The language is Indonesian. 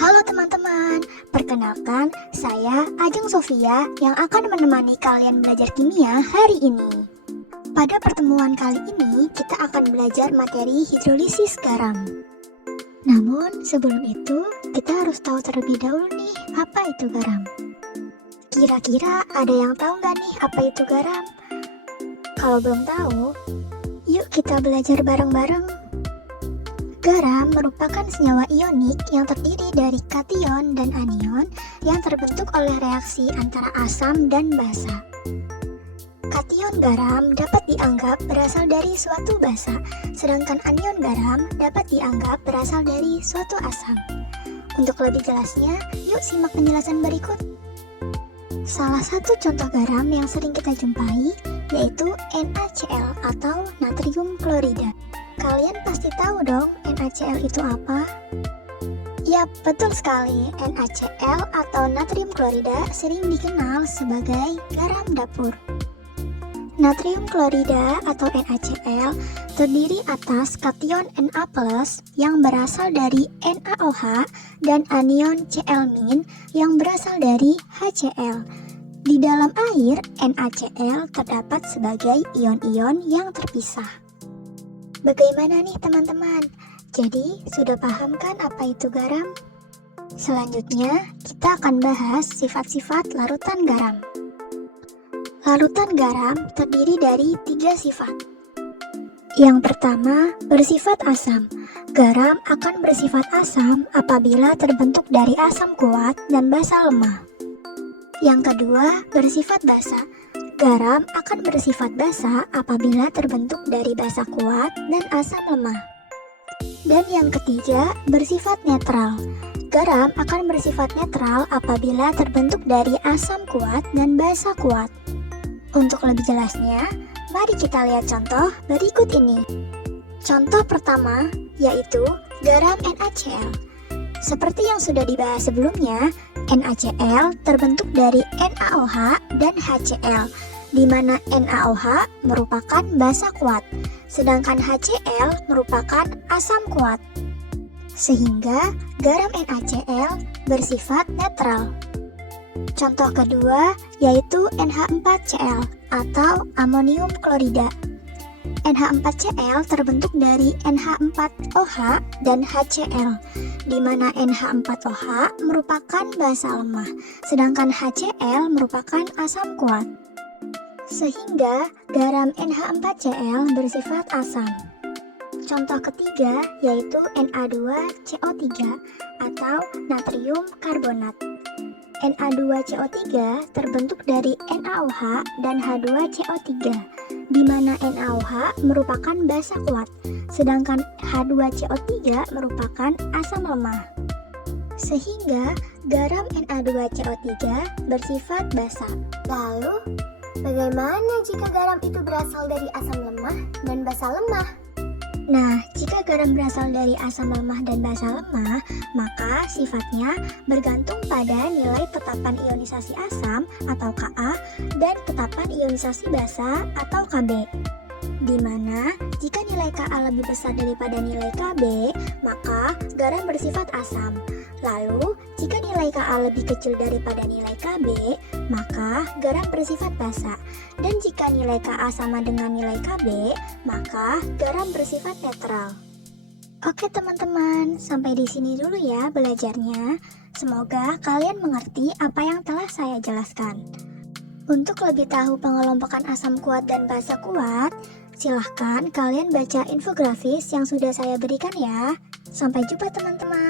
Halo teman-teman, perkenalkan saya Ajeng Sofia yang akan menemani kalian belajar kimia hari ini. Pada pertemuan kali ini kita akan belajar materi hidrolisis garam. Namun sebelum itu kita harus tahu terlebih dahulu nih apa itu garam. Kira-kira ada yang tahu nggak nih apa itu garam? Kalau belum tahu, yuk kita belajar bareng-bareng. Garam merupakan senyawa ionik yang terdiri dari kation dan anion yang terbentuk oleh reaksi antara asam dan basa. Kation garam dapat dianggap berasal dari suatu basa, sedangkan anion garam dapat dianggap berasal dari suatu asam. Untuk lebih jelasnya, yuk simak penjelasan berikut. Salah satu contoh garam yang sering kita jumpai yaitu NaCl atau natrium klorida. Kalian pasti tahu dong NaCl itu apa? Yap, betul sekali. NaCl atau natrium klorida sering dikenal sebagai garam dapur. Natrium klorida atau NaCl terdiri atas kation Na+ yang berasal dari NaOH dan anion Cl- yang berasal dari HCl. Di dalam air, NaCl terdapat sebagai ion-ion yang terpisah. Bagaimana nih teman-teman? Jadi sudah paham kan apa itu garam? Selanjutnya kita akan bahas sifat-sifat larutan garam. Larutan garam terdiri dari 3 sifat. Yang pertama, bersifat asam. Garam akan bersifat asam apabila terbentuk dari asam kuat dan basa lemah. Yang kedua, bersifat basa. Garam akan bersifat basa apabila terbentuk dari basa kuat dan asam lemah. Dan yang ketiga, bersifat netral. Garam akan bersifat netral apabila terbentuk dari asam kuat dan basa kuat. Untuk lebih jelasnya, mari kita lihat contoh berikut ini. Contoh pertama yaitu garam NaCl. Seperti yang sudah dibahas sebelumnya, NaCl terbentuk dari NaOH dan HCl, di mana NaOH merupakan basa kuat, sedangkan HCl merupakan asam kuat. Sehingga garam NaCl bersifat netral. Contoh kedua yaitu NH4Cl atau amonium klorida. NH4Cl terbentuk dari NH4OH dan HCl, di mana NH4OH merupakan basa lemah, sedangkan HCl merupakan asam kuat. Sehingga garam NH4Cl bersifat asam. Contoh ketiga yaitu Na2CO3 atau natrium karbonat. Na2CO3 terbentuk dari NaOH dan H2CO3, di mana NaOH merupakan basa kuat, sedangkan H2CO3 merupakan asam lemah. Sehingga garam Na2CO3 bersifat basa. Lalu, bagaimana jika garam itu berasal dari asam lemah dan basa lemah? Nah, jika garam berasal dari asam lemah dan basa lemah, maka sifatnya bergantung pada nilai tetapan ionisasi asam atau Ka dan tetapan ionisasi basa atau Kb. Di mana jika nilai Ka lebih besar daripada nilai Kb, maka garam bersifat asam. Lalu, jika nilai Ka lebih kecil daripada nilai Kb, maka garam bersifat basa. Dan jika nilai Ka sama dengan nilai Kb, maka garam bersifat netral. Oke teman-teman, sampai di sini dulu ya belajarnya. Semoga kalian mengerti apa yang telah saya jelaskan. Untuk lebih tahu pengelompokan asam kuat dan basa kuat, silahkan kalian baca infografis yang sudah saya berikan ya. Sampai jumpa teman-teman.